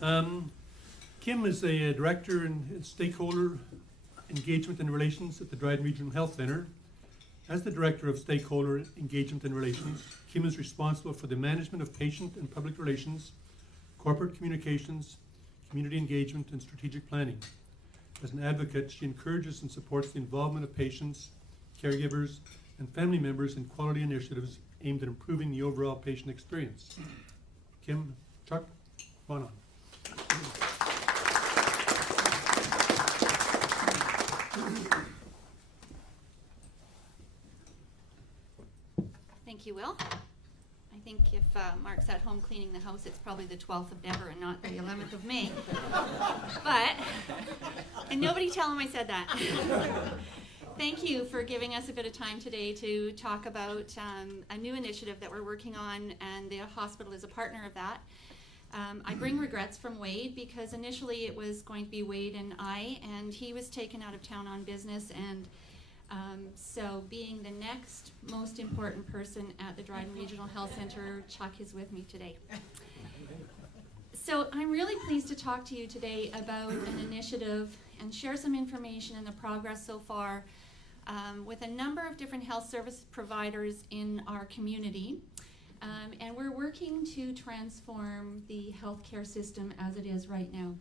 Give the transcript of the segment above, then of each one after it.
Kim is a director in stakeholder engagement and relations at the Dryden Regional Health Centre. As the director of stakeholder engagement and relations, Kim is responsible for the management of patient and public relations, corporate communications, community engagement, and strategic planning. As an advocate, she encourages and supports the involvement of patients, caregivers, and family members in quality initiatives aimed at improving the overall patient experience. Kim, Chuck, come on. Thank you, Will. I think if Mark's at home cleaning the house, it's probably the 12th of November and not the 11th of May. And nobody tell him I said that. Thank you for giving us a bit of time today to talk about a new initiative that we're working on, and the hospital is a partner of that. I bring regrets from Wade because initially it was going to be Wade and I, and he was taken out of town on business, and so being the next most important person at the Dryden Regional Health Centre, Chuck is with me today. So I'm really pleased to talk to you today about an initiative and share some information and the progress so far with a number of different health service providers in our community. And we're working to transform the healthcare system as it is right now.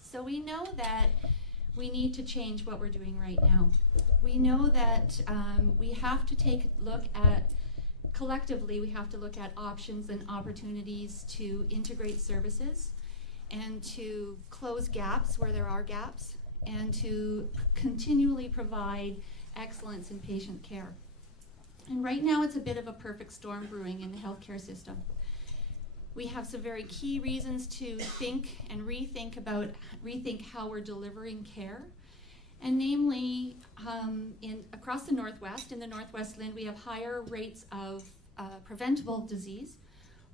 So we know that we need to change what we're doing right now. We know that we have to take a look at, collectively, we have to look at options and opportunities to integrate services and to close gaps where there are gaps and to continually provide excellence in patient care. And right now it's a bit of a perfect storm brewing in the healthcare system. We have some very key reasons to think and rethink how we're delivering care. And namely, across the Northwest, in the Northwest LHIN, we have higher rates of preventable disease.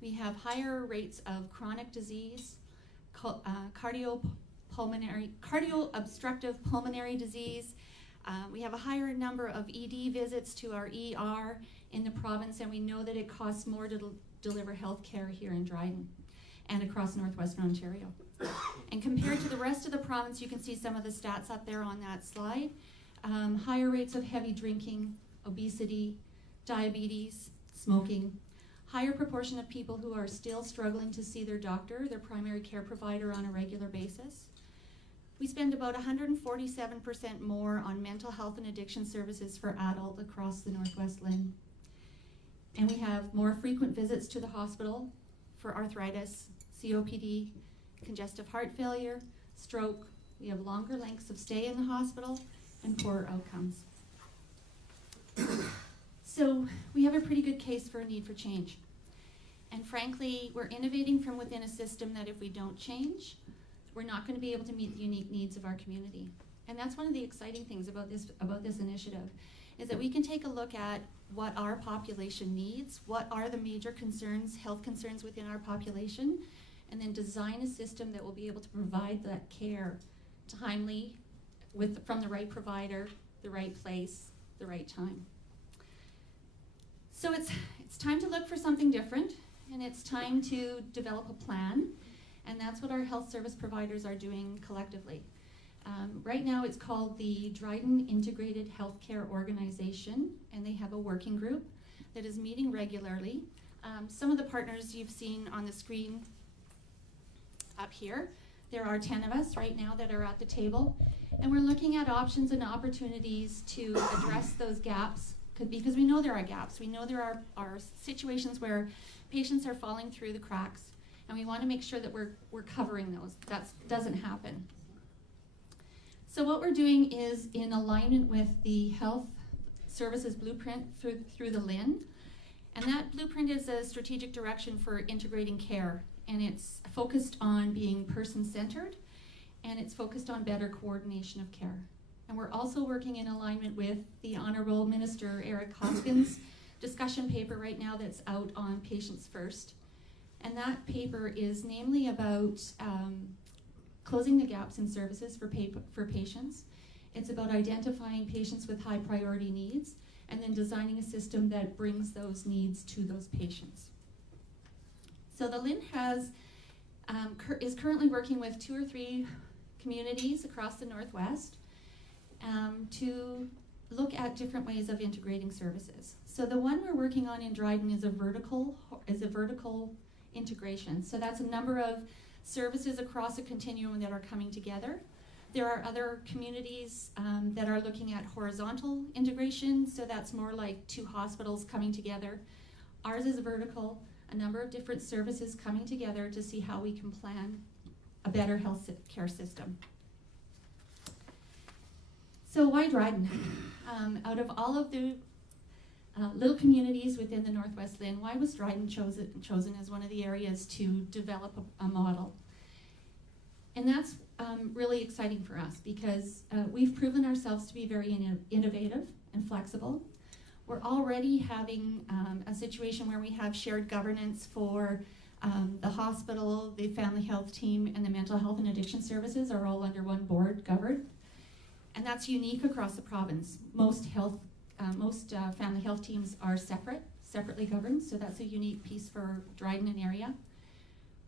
We have higher rates of chronic disease, cardio-obstructive pulmonary disease. We have a higher number of ED visits to our ER in the province, and we know that it costs more to deliver health care here in Dryden and across northwestern Ontario. And compared to the rest of the province, you can see some of the stats up there on that slide. Higher rates of heavy drinking, obesity, diabetes, smoking, higher proportion of people who are still struggling to see their doctor, their primary care provider, on a regular basis. We spend about 147% more on mental health and addiction services for adults across the Northwest LHIN. And we have more frequent visits to the hospital for arthritis, COPD, congestive heart failure, stroke. We have longer lengths of stay in the hospital and poorer outcomes. So we have a pretty good case for a need for change. And frankly, we're innovating from within a system that if we don't change, we're not going to be able to meet the unique needs of our community. And that's one of the exciting things about this initiative, is that we can take a look at what our population needs, what are the major concerns, health concerns within our population, and then design a system that will be able to provide that care timely, from the right provider, the right place, the right time. So it's time to look for something different, and it's time to develop a plan, and that's what our health service providers are doing collectively. Right now it's called the Dryden Integrated Healthcare Organization, and they have a working group that is meeting regularly. Some of the partners you've seen on the screen up here, there are 10 of us right now that are at the table, and we're looking at options and opportunities to address those gaps, because we know there are gaps. We know there are situations where patients are falling through the cracks, and we want to make sure that we're covering those. That doesn't happen. So what we're doing is in alignment with the health services blueprint through the LHIN, and that blueprint is a strategic direction for integrating care, and it's focused on being person-centered, and it's focused on better coordination of care. And we're also working in alignment with the Honourable Minister Eric Hoskins' discussion paper right now that's out on Patients First. And that paper is namely about closing the gaps in services for patients. It's about identifying patients with high priority needs and then designing a system that brings those needs to those patients. So the LIN is currently working with 2 or 3 communities across the Northwest to look at different ways of integrating services. So the one we're working on in Dryden is a vertical integration. So that's a number of services across a continuum that are coming together. There are other communities that are looking at horizontal integration, so that's more like 2 hospitals coming together. Ours is vertical, a number of different services coming together to see how we can plan a better health care system. So why Dryden? Out of all of the little communities within the Northwest LIN, why was Dryden chosen as one of the areas to develop a model? And that's really exciting for us because we've proven ourselves to be very innovative and flexible. We're already having a situation where we have shared governance for the hospital, the family health team, and the mental health and addiction services are all under one board governed. And that's unique across the province. Most family health teams are separately governed, so that's a unique piece for Dryden and area.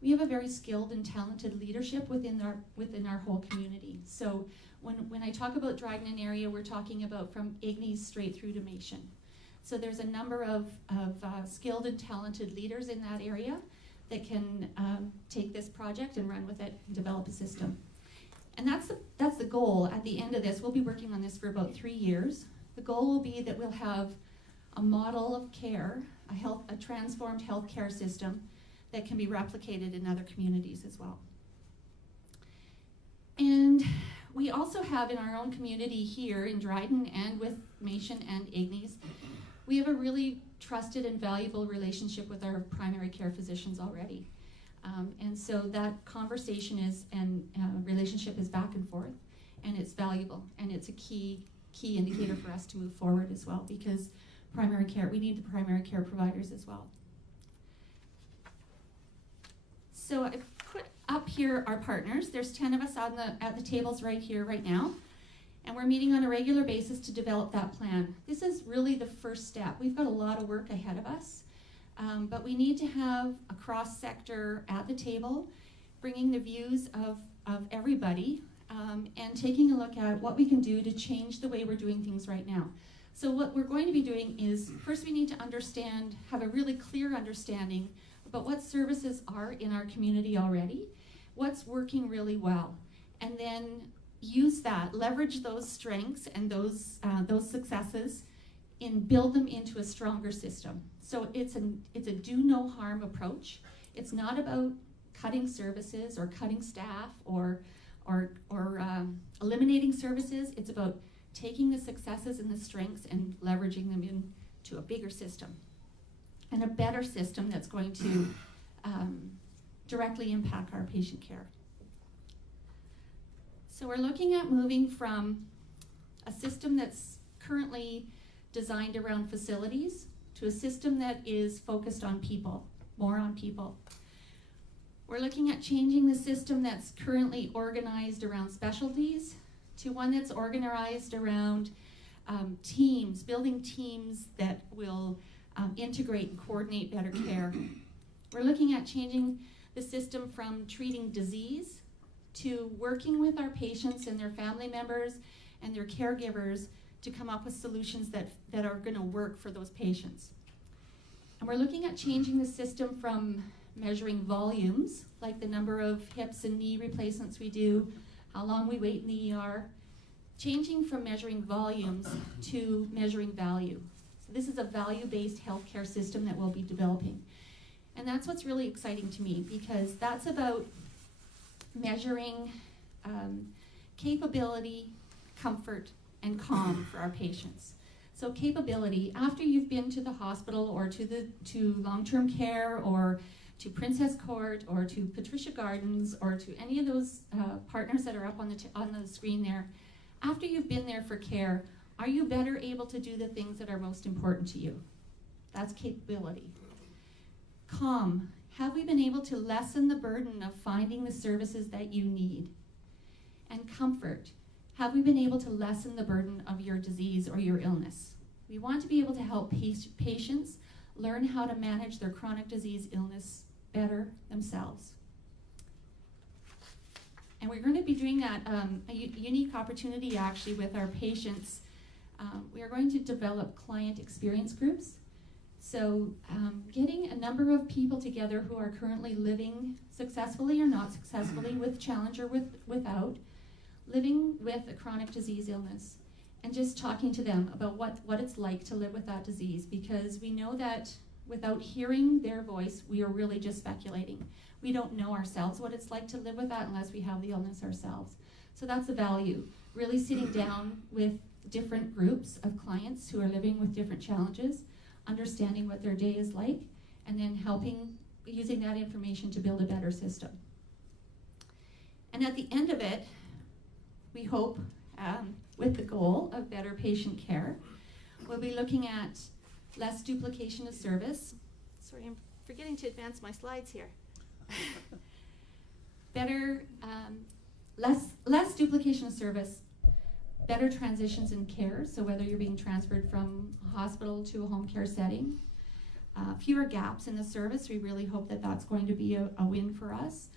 We have a very skilled and talented leadership within our whole community. So when I talk about Dryden and area, we're talking about from Ignies straight through to Mission. So there's a number of skilled and talented leaders in that area that can take this project and run with it and develop a system. And that's the goal. At the end of this, we'll be working on this for about 3 years. The goal will be that we'll have a model of care, a transformed healthcare system that can be replicated in other communities as well. And we also have in our own community here in Dryden and with Mission and Ignies, we have a really trusted and valuable relationship with our primary care physicians already. And so that conversation relationship is back and forth, and it's valuable, and it's a key indicator for us to move forward as well, because primary care, we need the primary care providers as well. So I put up here our partners. There's 10 of us at the tables right here, right now, and we're meeting on a regular basis to develop that plan. This is really the first step. We've got a lot of work ahead of us. But we need to have a cross-sector at the table, bringing the views of everybody and taking a look at what we can do to change the way we're doing things right now. So what we're going to be doing is, first we need to have a really clear understanding about what services are in our community already, what's working really well, and then use that, leverage those strengths and those successes and build them into a stronger system. So it's a do no harm approach. It's not about cutting services or cutting staff or eliminating services. It's about taking the successes and the strengths and leveraging them into a bigger system and a better system that's going to directly impact our patient care. So we're looking at moving from a system that's currently designed around facilities to a system that is focused on people, more on people. We're looking at changing the system that's currently organized around specialties to one that's organized around teams, building teams that will integrate and coordinate better care. We're looking at changing the system from treating disease to working with our patients and their family members and their caregivers to come up with solutions that are going to work for those patients. And we're looking at changing the system from measuring volumes, like the number of hips and knee replacements we do, how long we wait in the ER, changing from measuring volumes to measuring value. So this is a value-based healthcare system that we'll be developing. And that's what's really exciting to me, because that's about measuring capability, comfort, and calm for our patients. So capability, after you've been to the hospital or to long-term care or to Princess Court or to Patricia Gardens or to any of those partners that are up on the screen there, after you've been there for care, are you better able to do the things that are most important to you? That's capability. Calm, have we been able to lessen the burden of finding the services that you need? And comfort, have we been able to lessen the burden of your disease or your illness? We want to be able to help patients learn how to manage their chronic disease illness better themselves. And we're going to be doing that, a unique opportunity actually with our patients. We are going to develop client experience groups. So getting a number of people together who are currently living successfully or not successfully with challenge or without, living with a chronic disease illness, and just talking to them about what it's like to live with that disease, because we know that without hearing their voice, we are really just speculating. We don't know ourselves what it's like to live with that unless we have the illness ourselves. So that's the value, really sitting down with different groups of clients who are living with different challenges, understanding what their day is like, and then using that information to build a better system. And at the end of it, we hope, with the goal of better patient care, we'll be looking at less duplication of service. Sorry, I'm forgetting to advance my slides here. Better, less duplication of service, better transitions in care, so whether you're being transferred from a hospital to a home care setting, fewer gaps in the service. We really hope that that's going to be a win for us.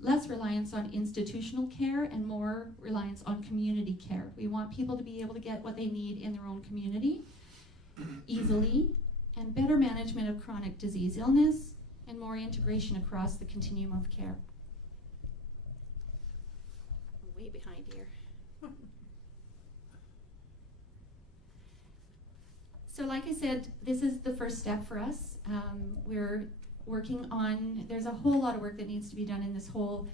Less reliance on institutional care and more reliance on community care. We want people to be able to get what they need in their own community easily, and better management of chronic disease illness, and more integration across the continuum of care. I'm way behind here. So like I said, this is the first step for us. We're working on, there's a whole lot of work that needs to be done in this whole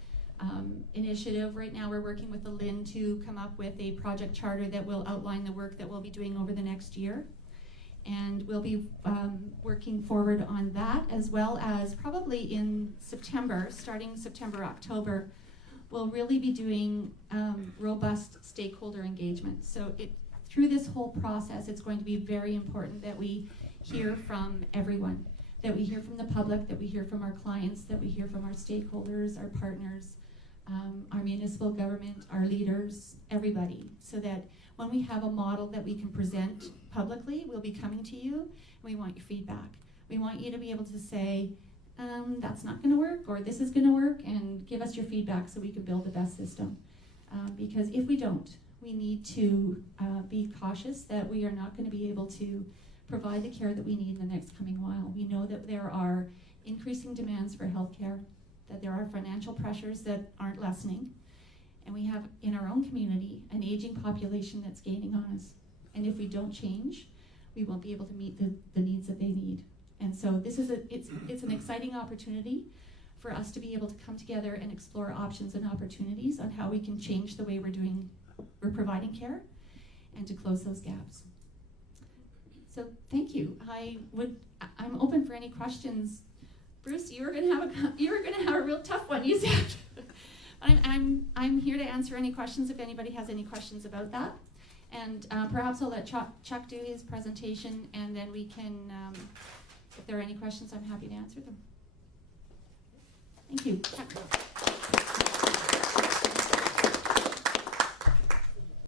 initiative. Right now we're working with the LIN to come up with a project charter that will outline the work that we'll be doing over the next year. And we'll be working forward on that, as well as probably in September, starting September, October, we'll really be doing robust stakeholder engagement. So through this whole process, it's going to be very important that we hear from everyone, that we hear from the public, that we hear from our clients, that we hear from our stakeholders, our partners, our municipal government, our leaders, everybody, so that when we have a model that we can present publicly, we'll be coming to you, and we want your feedback. We want you to be able to say, that's not gonna work, or this is gonna work, and give us your feedback so we can build the best system. Because if we don't, we need to be cautious that we are not gonna be able to provide the care that we need in the next coming while. We know that there are increasing demands for healthcare, that there are financial pressures that aren't lessening, and we have in our own community an aging population that's gaining on us. And if we don't change, we won't be able to meet the needs that they need. And so this is it's an exciting opportunity for us to be able to come together and explore options and opportunities on how we can change the way we're providing care, and to close those gaps. So thank you. I'm open for any questions. Bruce, you were gonna have a real tough one, you said. I'm here to answer any questions if anybody has any questions about that. And perhaps I'll let Chuck do his presentation, and then we can, if there are any questions, I'm happy to answer them. Thank you. Chuck.